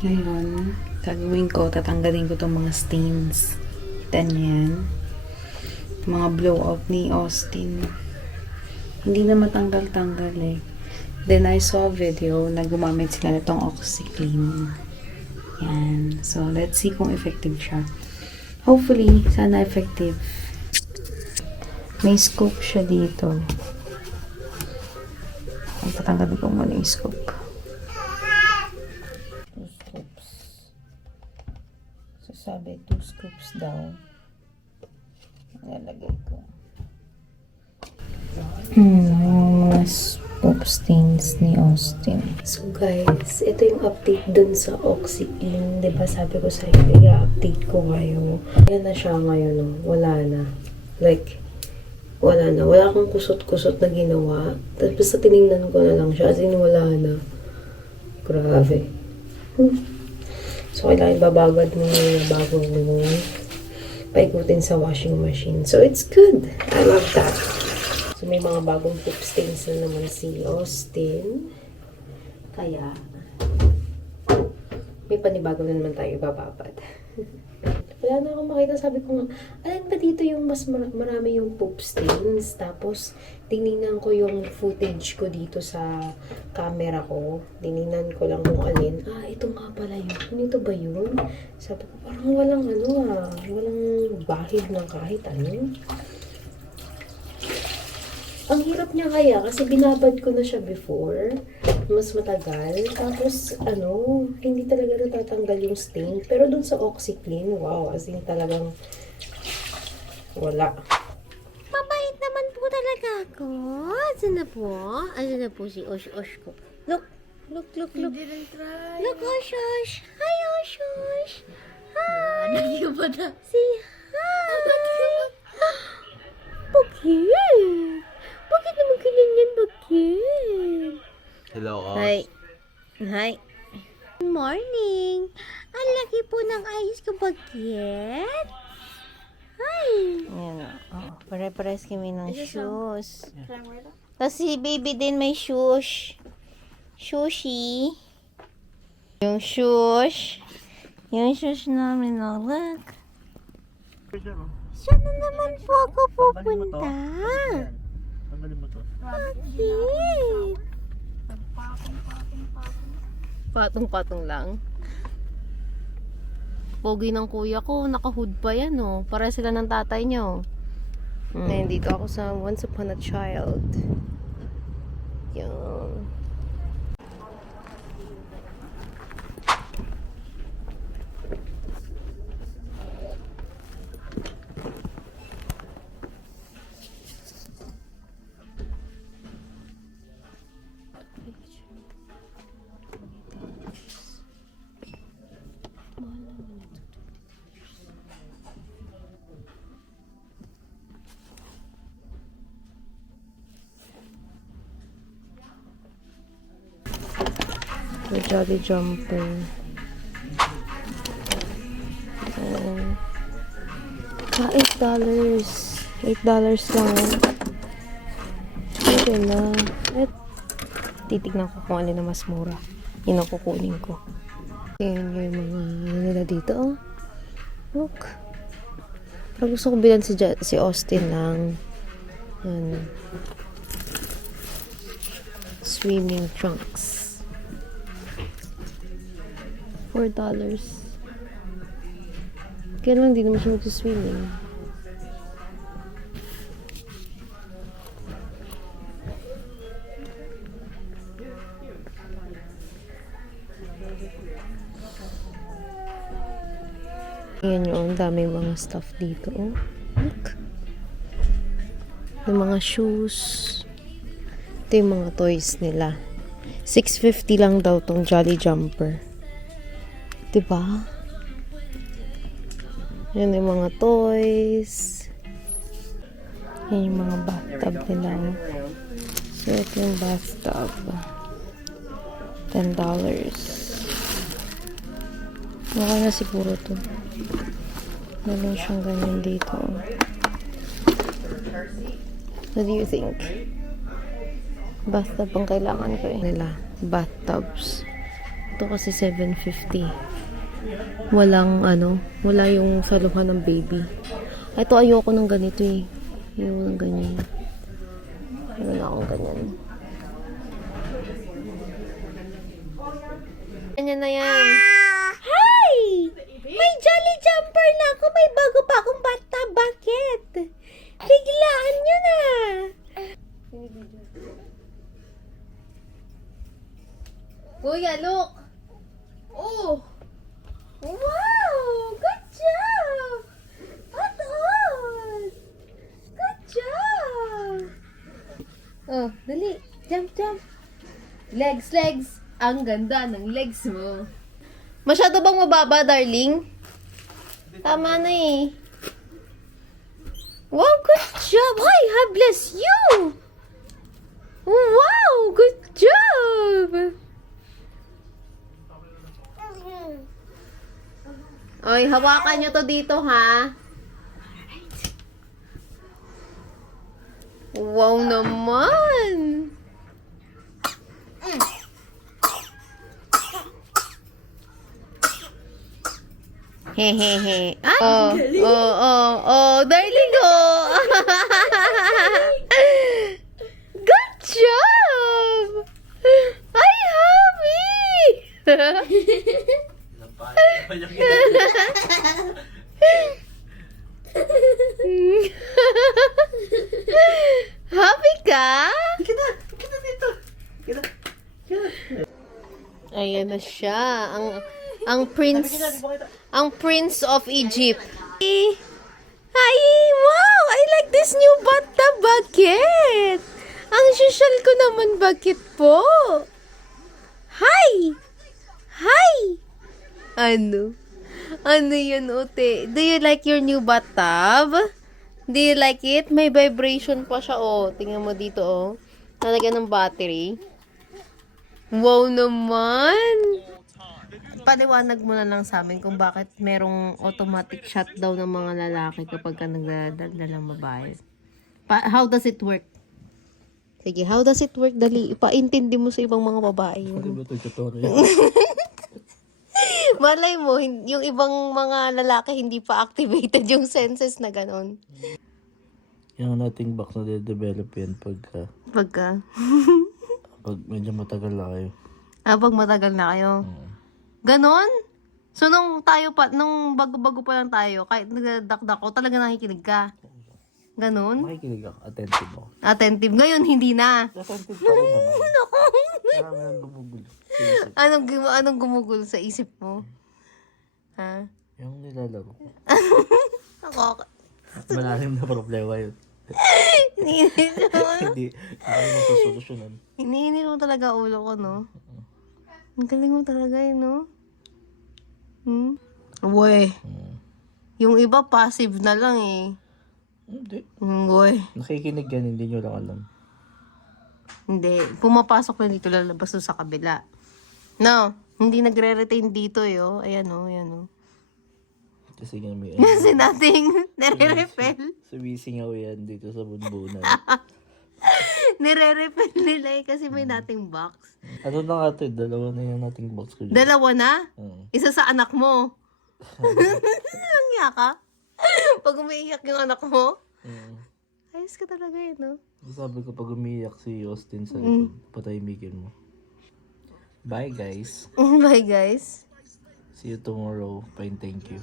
Ngayon, gagawin ko, tatanggalin ko itong mga stains. Kita niyo yan. Mga blowout ni Austin. Hindi na matanggal-tanggal eh. Then I saw a video na gumamit sila nitong OxiClean. Yan. So, let's see kung effective siya. Hopefully, sana effective. May scoop siya dito. Ang tatanggalin ko muna yung scoop. 2 scoops. So, sabi, 2 scoops daw. Nalagay ko. Yung mga scoop stains ni Austin. So, guys, ito yung update dun sa OxiClean. Diba, sabi ko sa inyo, i-update ko kayo. Yan na siya ngayon, no? Wala na. Like, wala na. Wala akong kusot-kusot na ginawa. Tapos basta tinignan ko na lang siya. As in, wala na. Grabe. So, kailangan babagad mo yung bagong paikutin sa washing machine. So, it's good. I love that. So, may mga bagong poop stains na naman si Austin. Kaya, may panibago na naman tayo bababad. Wala na akong makita. Sabi ko nga, alin ba dito yung mas marami yung poop stains? Tapos, tinignan ko yung footage ko dito sa camera ko. Tinignan ko lang kung alin. Ito nga pala yun. Ito ba yun? Sabi ko, parang walang walang bahid ng kahit ano. Ang hirap niya kaya kasi binabad ko na siya before. Mas matagal. Tapos, hindi talaga natatanggal yung stain. Pero dun sa OxiClean, wow, as in talagang wala. Mabait naman po talaga ako. Asan na po? Asan na po si Osh ko? Look. Look. Didn't try. Look, Osh. Hi, Osh. Hi. Ano ba na? Say hi. Bakit? Bakit naman ganyan? Bakit? Hello, Oz. Hi. Good morning. Ang laki po ng ayos ko, bakit? Hi. Ayan o. Pare-pares kami ng shoes. Tapos si baby din may shoes. Sushi. Yung shoes. Yung shoes namin. Look. Saan na naman po ako pupunta? Tanggalin mo to. Bakit? Patong-patong lang. Pogi ng kuya ko, naka-hood pa yan, oh. Para sila ng tatay niyo. Ngayon, dito ako sa Once Upon a Child. Yan. The Jolly Jumper. $8. $8 lang. Pwede na. At titignan ko kung alin na mas mura. Yun ang kukunin ko. Tingnan nyo yung mga nila dito. Oh. Look. Parang gusto ko bilan si Austin ng swimming trunks. $4. Kaya lang hindi naman siya mag-swimming. Ayan yun, dami mga stuff dito. Oh. Look. Yung mga shoes. Ito yung mga toys nila. $6.50 lang daw tong Jolly Jumper. Diba? Yan yung mga toys. Yan yung mga bathtub nila. So, ito yung bathtub. $10. Okay na siguro to. Meron siyang ganyan dito. What do you think? Bathtub ang kailangan ko eh. Nila. Bathtubs. Ito kasi 750. Walang wala yung saluhan ng baby. Ito ayoko ng ganito eh. Ayoko ng ganyan. Meron na akong ganyan. Ganyan na yan. Hi! May Jolly Jumper na ako. May bago pa akong bata bucket. Biglaan nyo na. Kuya, look! Oh! Wow! Good job! Atos! Good job! Oh, dali. Jump, jump. Legs, legs. Ang ganda ng legs mo. Masyado bang mababa, darling? Tama na eh. Wow, good job! Ay, God bless you! Wow, good job! Oy, hawakan nyo to dito, ha? Wow naman! Hehehe. Oh, darling, oh! Good job! Ay, happy! Happy ka? Kita dito. Kita. Ayan na siya. Ang prince of Egypt. Hi! Wow! I like this new bathtub bucket! Ang social ko naman bucket po. Hi! Hi! Ano? Ano yun, Ute? Do you like your new bathtub? Do you like it? May vibration pa siya, oh. Tingnan mo dito, oh. Nalagyan ng battery. Wow naman! Paliwanag mo na lang sa amin kung bakit merong automatic shutdown ng mga lalaki kapag ka nagdadala ng babae. How does it work? Sige, how does it work? Dali, ipaintindi mo sa ibang mga babae. Ano ba ito tutorial? Malay mo, yung ibang mga lalaki hindi pa activated yung senses na ganon. Yung nating box na de-develop yan pag medyo matagal na kayo. Pag matagal na kayo. Ganon? So, nung bago-bago pa lang tayo, kahit nagdakdak ko, talaga nakikinig ka. Ganon? Makikinig ako. Attentive ako. Attentive. Ngayon, hindi na. Attentive pa rin naman. Marami nang gumugulo. Anong gumugulo sa isip mo? Ha? Yung nilalaro. Ako. Malalim na problema yun. Hindi masasolusyonan. Hinihinit mo talaga ulo ko, no? Ang galing mo talaga yun, no? Uwe. Yung iba, passive na lang, eh. Hindi. Uwe. Nakikinig yan, hindi nyo lang alam. Hindi. Pumapasok na dito, lalabas doon sa kabila. No. Hindi nagre-retain dito, yo. Ayan, oh. Ayan, oh. Kasi nga may Kasi nating nare-repel. sumisingaw yan dito sa bunbunan. Nire-repel nila, eh. Kasi may nating box. Ano na nga ito? Dalawa na yung nating box ko dyan. Dalawa na? Oo. Isa sa anak mo. Nangya ka? Pag umiiyak yung anak mo? Ayos ka talaga eh, no? Sabi ko pag umiyak si Austin sa likod, patahimikin mo. Bye guys. Bye, guys. See you tomorrow. Fine, thank you.